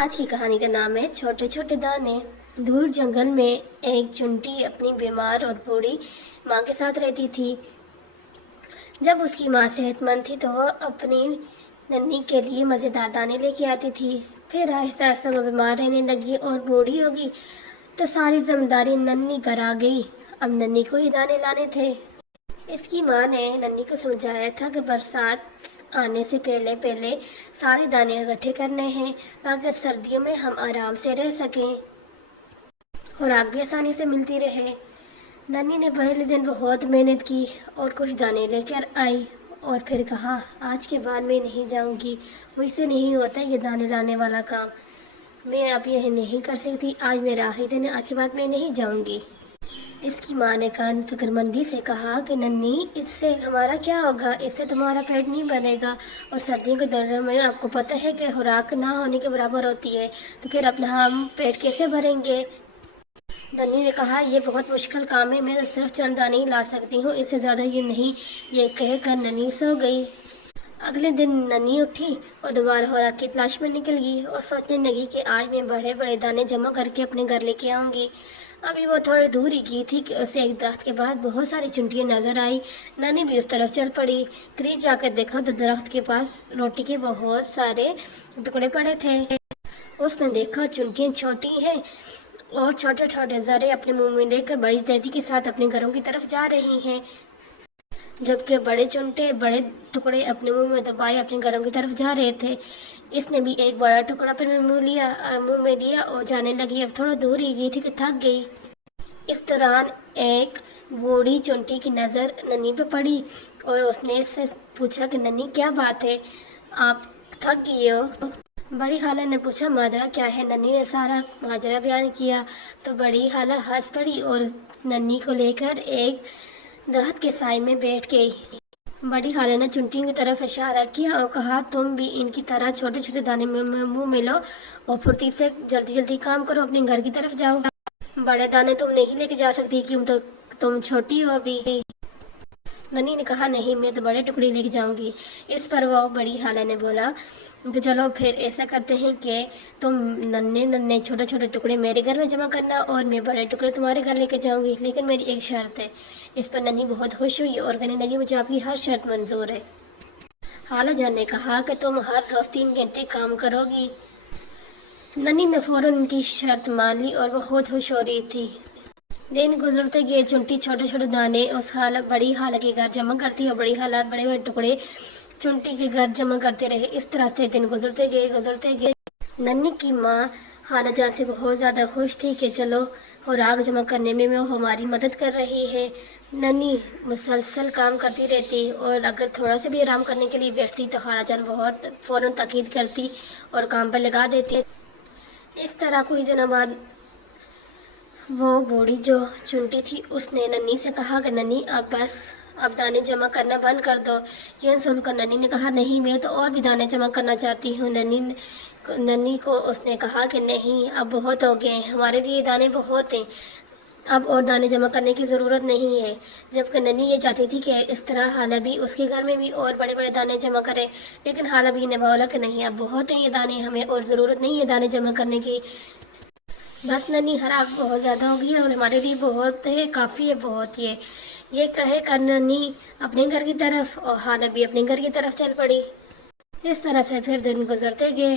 آج کی کہانی کا نام ہے چھوٹے چھوٹے دانے۔ دور جنگل میں ایک چنٹی اپنی بیمار اور بوڑھی ماں کے ساتھ رہتی تھی۔ جب اس کی ماں صحت مند تھی تو وہ اپنی ننھی کے لیے مزیدار دانے لے کے آتی تھی۔ پھر آہستہ آہستہ وہ بیمار رہنے لگی اور بوڑھی ہوگی تو ساری ذمہ داری ننھی پر آ گئی۔ اب ننھی کو ہی دانے لانے تھے۔ اس کی ماں نے ننھی کو سمجھایا تھا کہ برسات آنے سے پہلے پہلے سارے دانے اکٹھے کرنے ہیں تاکہ سردیوں میں ہم آرام سے رہ سکیں، خوراک بھی آسانی سے ملتی رہے۔ ننھی نے پہلے دن بہت محنت کی اور کچھ دانے لے کر آئی اور پھر کہا، آج کے بعد میں نہیں جاؤں گی، مجھ سے نہیں ہوتا یہ دانے لانے والا کام، میں اب یہ نہیں کر سکتی، آج میرا آخری دن ہے، آج کے بعد میں نہیں جاؤں گی۔ اس کی ماں نے فکر مندی سے کہا کہ ننھی، اس سے ہمارا کیا ہوگا، اس سے تمہارا پیٹ نہیں بھرے گا، اور سردیوں کے دنوں میں آپ کو پتہ ہے کہ خوراک نہ ہونے کے برابر ہوتی ہے، تو پھر اپنا ہم پیٹ کیسے بھریں گے؟ ننھی نے کہا، یہ بہت مشکل کام ہے، میں صرف چند دانے ہی لا سکتی ہوں، اس سے زیادہ یہ نہیں۔ یہ کہہ کر ننھی سو گئی۔ اگلے دن ننھی اٹھی اور دوبارہ خوراک کی تلاش میں نکل گئی اور سوچنے لگی کہ آج میں بڑے بڑے دانے جمع کر کے اپنے گھر لے کے آؤں گی۔ ابھی وہ تھوڑی دور ہی کی تھی کہ اسے ایک درخت کے پاس بہت ساری چنٹیاں نظر آئی۔ ننھی بھی اس طرف چل پڑی۔ قریب جا کر دیکھا تو درخت کے پاس روٹی کے بہت سارے ٹکڑے پڑے تھے۔ اس نے دیکھا چنٹیاں چھوٹی ہیں اور چھوٹے چھوٹے ذرے اپنے منہ میں لے کر بڑی تیزی کے ساتھ اپنے گھروں کی طرف جا رہی ہیں، جبکہ بڑے چنٹے بڑے ٹکڑے اپنے منہ میں دبائے اپنے گھروں کی طرف جا رہے تھے۔ اس نے بھی ایک بڑا ٹکڑا اپنے منہ میں لیا اور جانے لگی۔ اب تھوڑا دور ہی گئی تھی کہ تھک گئی۔ اس دوران ایک بوڑھی چنٹی کی نظر ننھی پہ پڑی اور اس نے اس سے پوچھا کہ ننھی، کیا بات ہے، آپ تھک گئی ہو؟ بڑی خالہ نے پوچھا، ماجرا کیا ہے؟ ننھی نے سارا ماجرا بیان کیا تو بڑی خالہ ہنس پڑی اور ننھی کو لے کر ایک درخت کے سائے میں بیٹھ گئی۔ بڑی خالہ نے چنٹیوں کی طرف اشارہ کیا اور کہا، تم بھی ان کی طرح چھوٹے چھوٹے دانے منہ میں لو اور پھرتی سے جلدی جلدی کام کرو، اپنے گھر کی طرف جاؤ۔ بڑے دانے تم نہیں لے کے جا سکتی کیوں، تو تم چھوٹی ہو ابھی۔ ننھی نے کہا، نہیں، میں تو بڑے ٹکڑے لے کے جاؤں گی۔ اس پر وہ بڑی خالہ نے بولا کہ چلو پھر ایسا کرتے ہیں کہ تم ننھے چھوٹے چھوٹے ٹکڑے میرے گھر میں جمع کرنا اور میں بڑے ٹکڑے تمہارے گھر لے کے جاؤں گی، لیکن میری ایک شرط ہے۔ اس پر ننھی بہت خوش ہوئی اور کہنے لگی، مجھے آپ کی ہر شرط منظور ہے۔ خالہ جان نے کہا کہ تم ہر روز 3 گھنٹے کام کرو گی۔ ننھی نے فوراً ان کی شرط مان لی اور وہ خود خوش ہو رہی تھی۔ دن گزرتے گئے، چنٹی چھوٹے چھوٹے دانے اس بڑی خالہ کے گھر جمع کرتی اور بڑی خالہ بڑے بڑے ٹکڑے چنٹی کے گھر جمع کرتے رہے۔ اس طرح سے دن گزرتے گئے۔ ننھی کی ماں خالہ جان سے بہت زیادہ خوش تھی کہ چلو خوراک جمع کرنے میں وہ ہماری مدد کر رہی ہے۔ ننھی مسلسل کام کرتی رہتی اور اگر تھوڑا سا بھی آرام کرنے کے لیے بیٹھتی تو خالہ جان بہت فوراً تاکید کرتی اور کام پر لگا دیتے۔ اس طرح کچھ دنوں بعد وہ بوڑھی جو چنٹی تھی اس نے ننھی سے کہا کہ ننھی، اب دانے جمع کرنا بند کر دو۔ یہ سن کر ننھی نے کہا، نہیں، میں تو اور بھی دانے جمع کرنا چاہتی ہوں۔ ننھی کو اس نے کہا کہ نہیں، اب بہت ہو گئے، ہمارے لیے دانے بہت ہیں، اب اور دانے جمع کرنے کی ضرورت نہیں ہے۔ جبکہ ننھی یہ چاہتی تھی کہ اس طرح خالہ بھی اس کے گھر میں بھی اور بڑے بڑے دانے جمع کرے، لیکن خالہ بھی نے بولا کہ نہیں، اب بہت ہیں یہ دانے، ہمیں اور ضرورت نہیں ہے دانے جمع کرنے کی۔ بس ننھی، خوراک بہت زیادہ ہو گئی ہے اور ہمارے لیے بہت ہے، کافی ہے، بہت یہ کہے کر ننھی اپنے گھر کی طرف اور خالہ بھی اپنے گھر کی طرف چل پڑی۔ اس طرح سے پھر دن گزرتے گئے۔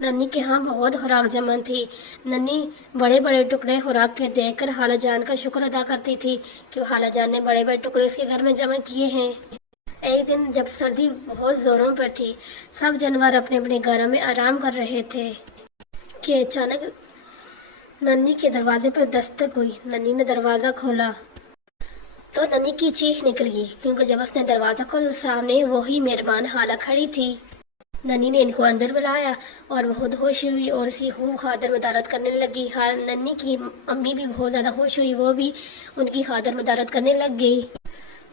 ننھی کے ہاں بہت خوراک جمع تھی۔ ننھی بڑے بڑے ٹکڑے خوراک کے دیکھ کر خالہ جان کا شکر ادا کرتی تھی کہ خالہ جان نے بڑے بڑے ٹکڑے اس کے گھر میں جمع کیے ہیں۔ ایک دن جب سردی بہت زوروں پر تھی، سب جانور اپنے اپنے گھروں میں آرام کر رہے تھے کہ اچانک ننھی کے دروازے پر دستک ہوئی۔ ننھی نے دروازہ کھولا تو ننھی کی چیخ نکل گئی، کیونکہ جب اس نے دروازہ کھولا سامنے وہی مہربان خالہ کھڑی تھی۔ ننھی نے ان کو اندر بلایا اور بہت خوش ہوئی اور اسی خوب خاطر مدارت کرنے لگی۔ ننھی کی امی بھی بہت زیادہ خوش ہوئی، وہ بھی ان کی خاطر مدارت کرنے لگ گئی۔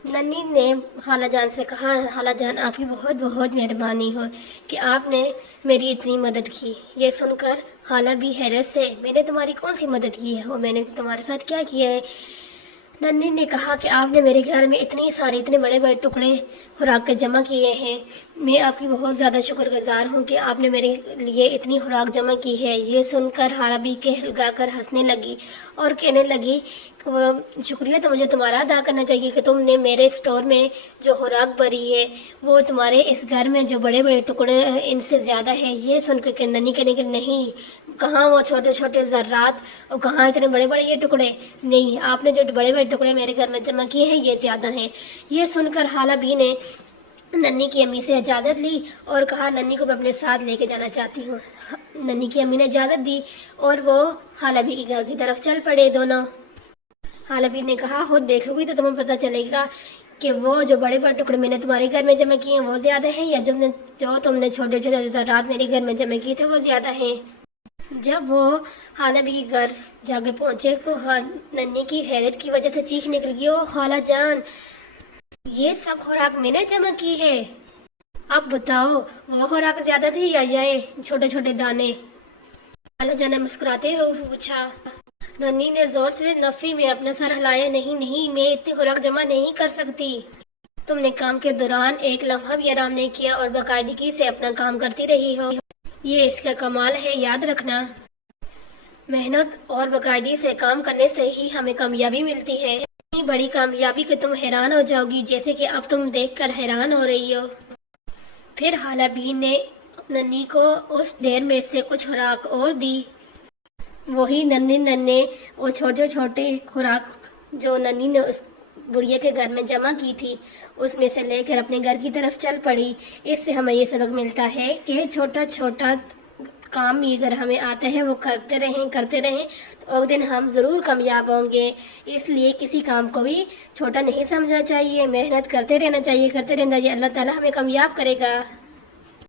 ننھی نے خالہ جان سے کہا، خالہ جان، آپ کی بہت بہت مہربانی ہو کہ آپ نے میری اتنی مدد کی۔ یہ سن کر خالہ بھی حیرت سے، میں نے تمہاری کون سی مدد کی ہے اور میں نے تمہارے ساتھ کیا کیا ہے؟ ننھی نے کہا کہ آپ نے میرے گھر میں اتنے بڑے بڑے ٹکڑے خوراک کے جمع کیے ہیں، میں آپ کی بہت زیادہ شکر گزار ہوں کہ آپ نے میرے لیے اتنی خوراک جمع کی ہے۔ یہ سن کر حالہ بھی کہلگا کر ہنسنے لگی اور کہنے لگی کہ شکریہ تو مجھے تمہارا ادا کرنا چاہیے کہ تم نے میرے اسٹور میں جو خوراک بھری ہے وہ تمہارے اس گھر میں جو بڑے بڑے ٹکڑے ہیں ان سے زیادہ ہے۔ یہ سن کر ننھی کہنے کہ نہیں، کہاں وہ چھوٹے چھوٹے ذرات اور کہاں اتنے بڑے بڑے یہ ٹکڑے، نہیں، آپ نے جو بڑے بڑے ٹکڑے میرے گھر میں جمع کیے ہیں یہ زیادہ ہیں۔ یہ سن کر حالہ بھی نے ننھی کی امی سے اجازت لی اور کہا ننھی کو میں اپنے ساتھ لے کے جانا چاہتی ہوں۔ ننھی کی امی نے اجازت دی اور وہ حالہ بھی کے گھر کی طرف چل پڑے دونوں۔ حالہ بھی نے کہا خود دیکھو گی تو تمہیں پتہ چلے گا کہ وہ جو بڑے بڑے ٹکڑے میں نے تمہارے گھر میں جمع کیے ہیں وہ زیادہ ہیں یا جو تم نے چھوٹے چھوٹے ذرات میرے گھر میں جمع کیے تھے وہ زیادہ ہیں۔ جب وہ حالہ بھی کے گھر جا کے پہنچے تو ننھی کی حیرت کی وجہ سے چیخ نکل گئی، او خالہ جان، یہ سب خوراک میں نے جمع کی ہے، اب بتاؤ وہ خوراک زیادہ تھی یا یہ چھوٹے چھوٹے دانے؟ خالہ جان نے مسکراتے ہوئے پوچھا۔ ننھی نے زور سے نفی میں اپنا سر ہلایا، نہیں، میں اتنی خوراک جمع نہیں کر سکتی۔ تم نے کام کے دوران ایک لمحہ بھی آرام نہیں کیا اور باقاعدگی سے اپنا کام کرتی رہی ہو، یہ اس کا کمال ہے، یاد رکھنا۔ محنت اور باقاعدگی سے کام کرنے سے ہی ہمیں کامیابی ملتی ہے، اتنی بڑی کامیابی کہ تم حیران ہو جاؤ گی، جیسے کہ اب تم دیکھ کر حیران ہو رہی ہو۔ پھر حالہ بھی نے ننھی کو اس ڈھیر میں سے کچھ خوراک اور دی، وہی ننھے اور چھوٹے چھوٹے خوراک جو ننھی نے اس بڑھیا کے گھر میں جمع کی تھی اس میں سے لے کر اپنے گھر کی طرف چل پڑی۔ اس سے ہمیں یہ سبق ملتا ہے کہ چھوٹا چھوٹا کام بھی اگر ہمیں آتا ہے وہ کرتے رہیں تو ایک دن ہم ضرور کامیاب ہوں گے۔ اس لیے کسی کام کو بھی چھوٹا نہیں سمجھنا چاہیے، محنت کرتے رہنا چاہیے، اللہ تعالیٰ ہمیں کامیاب کرے گا۔